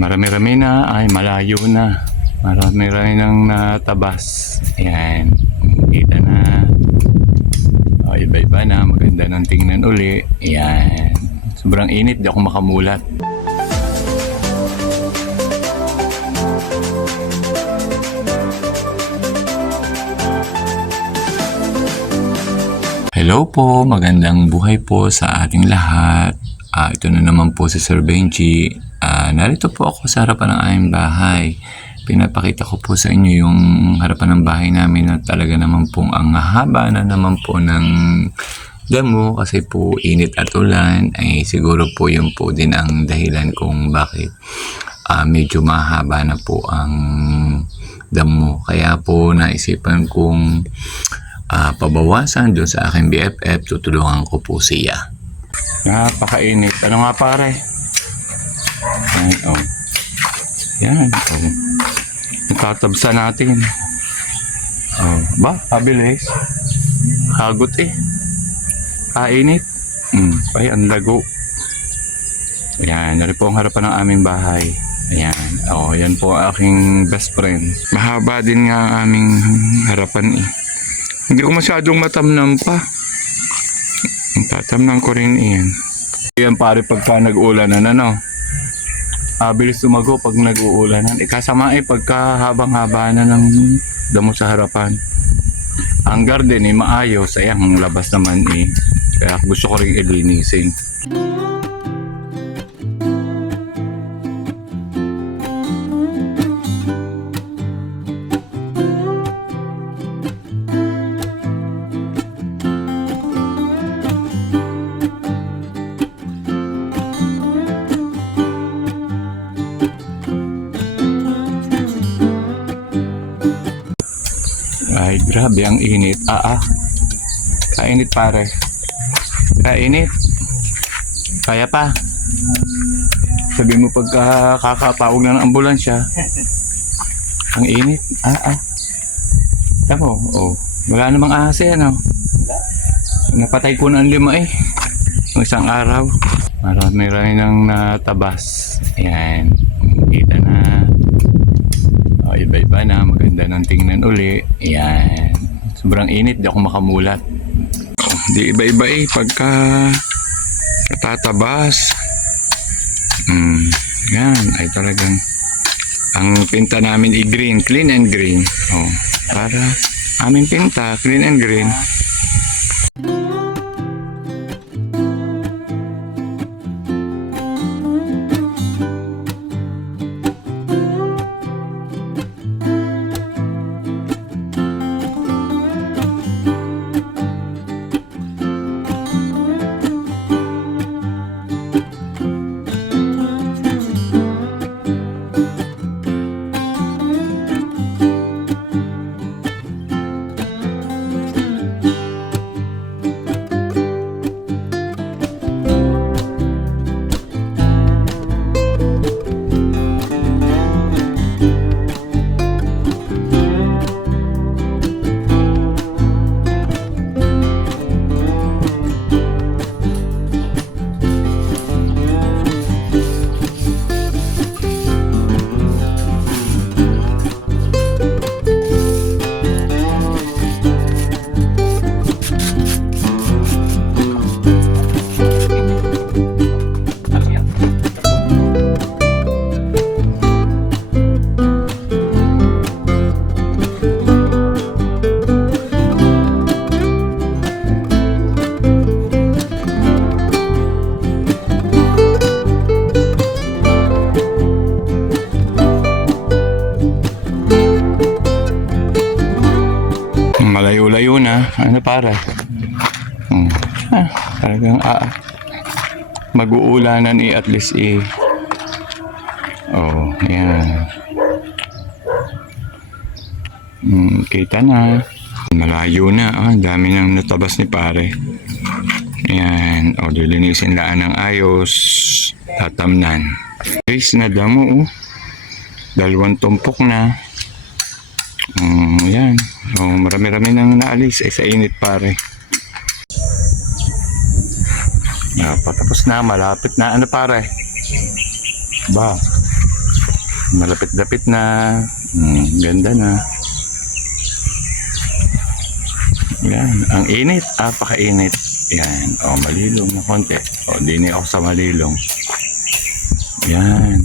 Marami-rami na, ay malayo na. Marami-rami nang natabas. Ayan, kita na. O, iba-iba na, maganda ng tingnan uli. Ayan, sobrang init, di ako makamulat. Hello po, magandang buhay po sa ating lahat. Ito na naman po si Sir Benji. Narito po ako sa harapan ng aming bahay. Pinapakita ko po sa inyo yung harapan ng bahay namin na talaga naman pong ang haba na naman po ng damo kasi po init at ulan. Ay siguro po yun po din ang dahilan kung bakit medyo mahaba na po ang damo. Kaya po naisipan kong pabawasan doon sa aking BFF, tutulungan ko po siya. Napakainit. Ano nga pare? Yan, oh. Yan, oh. Tatabsa natin. Oh, ba? Pabilis. Hagot eh. Kainit. Ay, ang lago. Ayan, nari po ang harapan ng aming bahay. Ayan, oh, yan po aking best friend. Mahaba din nga aming harapan eh. Hindi ko masyadong matamnam pa. Tatamnam ko rin iyan. Yan pare pagka nag-uulanan, ano? Bilis tumago pag nag-uulanan. Kasama pagka habang-haba na ng damo sa harapan. Ang garden maayos. Ayan, ang labas naman Kaya gusto ko rin ilinisin. Ay, grabe ang init. Kainit pare. Kainit. Kaya pa. Sabi mo pagka kakatawag na ng ambulansya. Ang init. Tamo, oh. Wala namang ahas ano. Napatay ko na ang 5 ng isang araw. Marami nang natabas. Ayan. Kita na. Iba-iba na, maganda ng tingnan uli. Ayan, sobrang init, di ako makamulat. Di iba-iba pagka natatabas. Yan, ay talagang ang pinta namin green, clean and green. Para aming pinta, clean and green. Malayo-layo na. Ano para? Talagang mag-uulanan at least Oh, yan. Kita na. Malayo na. Ang dami nang natabas ni pare. Yan. Lilinisin laan ng ayos. Tatamnan. Guys, na damo 2 tumpok na. Yan. Marami-rami nang naalis sa init pare. Patapos na, malapit na. Ano pare? Ba? Malapit-lapit na. Ganda na. Yan. Ang init. Pakainit. Yan. Malilong na konti. Dini ako sa malilong. Yan.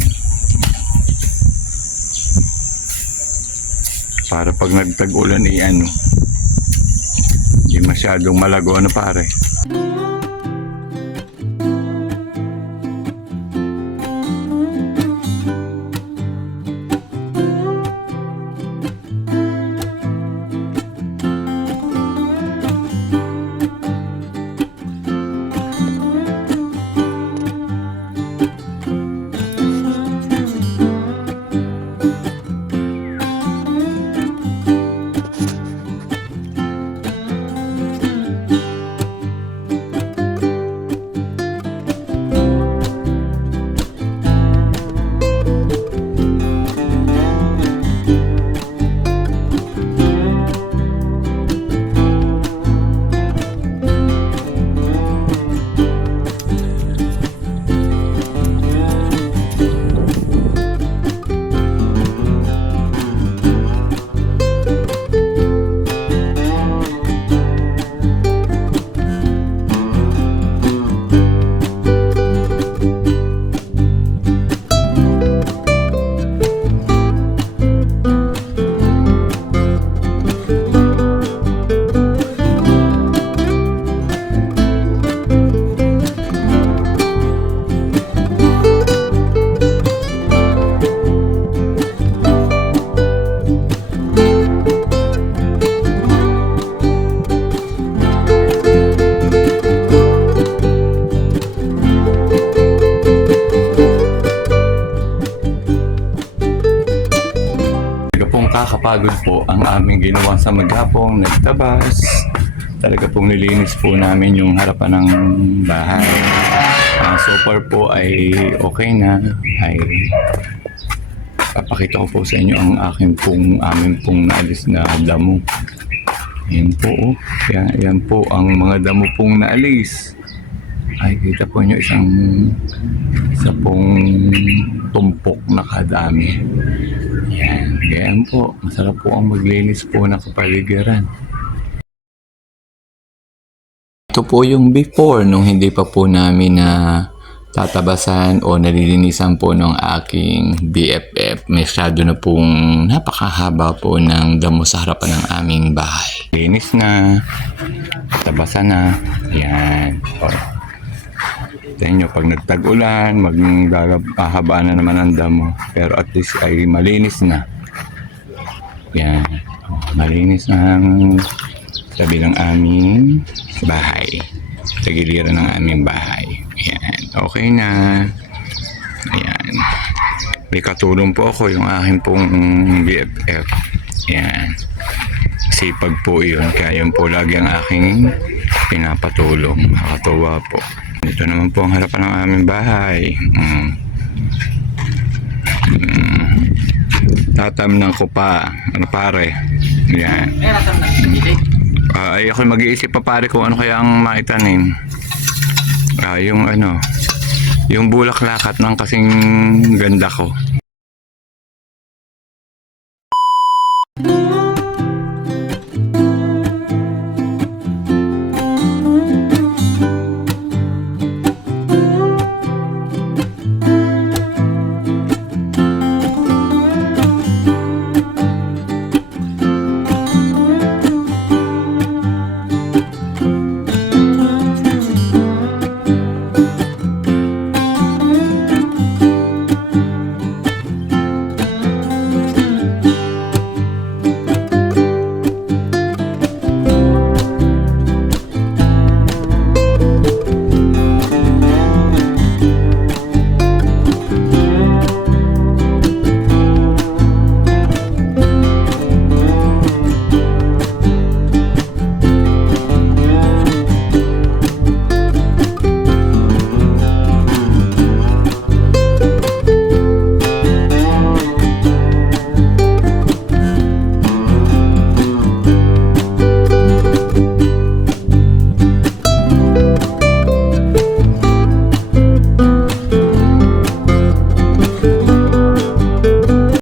Para pag nagtag-ulan hindi masyadong malago pare. Kakapagod po ang aming ginawa sa maghapong nagtabas. Talaga pong nilinis po namin yung harapan ng bahay. So far po ay okay na. Ay papakita ko po sa inyo ang amin pong naalis na damo. Yan po. Yan po ang mga damo pong naalis. Ay kita po nyo isa pong tumpok na kadami. Yan po. Masarap po ang maglinis po ng kapaligiran. Ito po yung before nung hindi pa po namin na tatabasan o nalilinisan po ng aking BFF. Masyado na pong napakahaba po ng damo sa harapan ng aming bahay. Linis na. Tabasan na. Yan. Sa inyo, pag nagtag-ulan, maghahabaan na naman ang damo. Pero at least ay malinis na. Yan. Malinis na ang tabi ng aming bahay. Sa giliran ng aming bahay. Yan. Okay na. Ayan. May katulong po ako yung aking pong BFF. Yan. Sipag po yun. Kaya yun po lagi ang aking pinapatulong. Nakakatuwa po. Ito naman po ang harapan ng aming bahay. Tatamnan ko pa. Ano pare? Yan. Ay ako mag-iisip pa pare kung ano kaya ang maitanim. Yung bulaklakat ng kasing ganda ko.